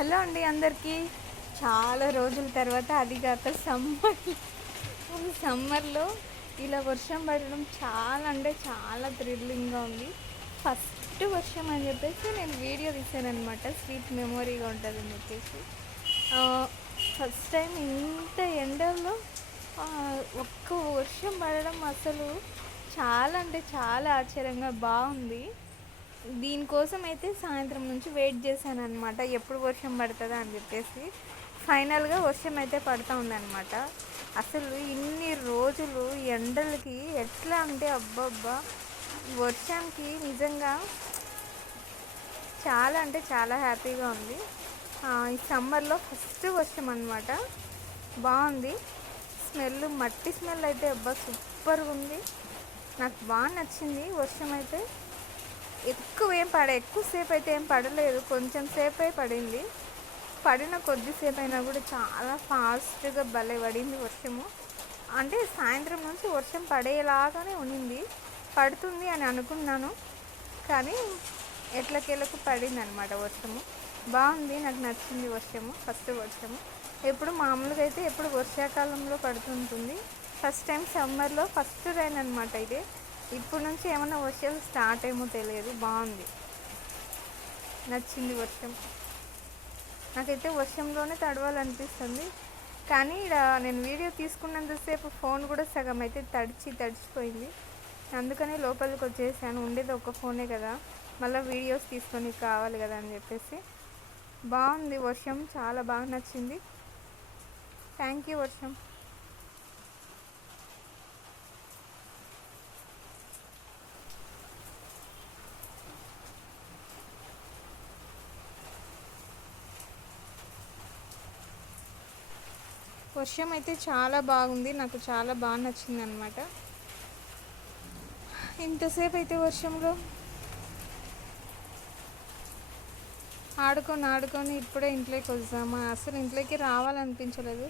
Hello అండి అందరికీ. చాలా రోజుల తర్వాత అది కాక సమ్మర్లో ఇలా వర్షం పడడం చాలా అంటే చాలా థ్రిల్లింగ్గా ఉంది. ఫస్ట్ వర్షం అని చెప్పేసి నేను వీడియో తీసాననమాట, స్వీట్ మెమొరీగా ఉంటుందని చెప్పేసి. ఆ, ఫస్ట్ టైం ఇంత ఎండల్లో ఆ, ఒక్క వర్షం పడడం అసలు చాలా అంటే చాలా ఆశ్చర్యంగా బాగుంది. దీనికోసం అయితే సాయంత్రం నుంచి వెయిట్ చేశాను అనమాట, ఎప్పుడు వర్షం పడుతుందా అని చెప్పేసి. ఫైనల్గా వర్షం అయితే పడుతూ ఉందన్నమాట. అసలు ఇన్ని రోజులు ఎండలకి ఎట్లా అంటే అబ్బబ్బా, ఈ వర్షానికి నిజంగా చాలా అంటే చాలా హ్యాపీగా ఉంది. ఈ సమ్మర్లో ఫస్ట్ వర్షం అనమాట. బాగుంది. స్మెల్, మట్టి స్మెల్ అయితే అబ్బా సూపర్గా ఉంది. నాకు బాగా నచ్చింది వర్షం అయితే. ఎక్కువసేపు అయితే ఏం పడలేదు, కొంచెం సేపే పడింది. పడిన కొద్దిసేపు అయినా కూడా చాలా ఫాస్ట్గా భలే పడింది వర్షము. అంటే సాయంత్రం నుంచి వర్షం పడేలాగానే ఉండింది, పడుతుంది అని అనుకున్నాను. కానీ ఎట్లకెళ్ళకు పడింది అనమాట వర్షము. బాగుంది, నాకు నచ్చింది వర్షము, ఫస్ట్ వర్షము. ఎప్పుడు మామూలుగా అయితే ఎప్పుడు వర్షాకాలంలో పడుతుంటుంది, ఫస్ట్ టైం సమ్మర్లో ఫస్ట్ రైన్ అనమాట ఇది. ఇప్పుడు నుంచి ఏమైనా వర్షాలు స్టార్ట్ ఏమో తెలియదు. బాగుంది, నచ్చింది వర్షం. నాకైతే వర్షంలోనే తడవాలనిపిస్తుంది. కానీ ఇక్కడ నేను వీడియో తీసుకున్నంతసేపు ఫోన్ కూడా సగం అయితే తడిచిపోయింది. అందుకని లోపలికి వచ్చేసాను. ఉండేది ఒక ఫోనే కదా, మళ్ళీ వీడియోస్ తీసుకొని కావాలి కదా అని చెప్పేసి. బాగుంది వర్షం, చాలా బాగా నచ్చింది. థ్యాంక్ యూ వర్షం. వర్షం అయితే చాలా బాగుంది, నాకు చాలా బాగా నచ్చింది అనమాట. ఇంతసేపు అయితే వర్షంలో ఆడుకొని ఇప్పుడే ఇంట్లోకి వచ్చాము. అసలు ఇంట్లోకి రావాలనిపించలేదు.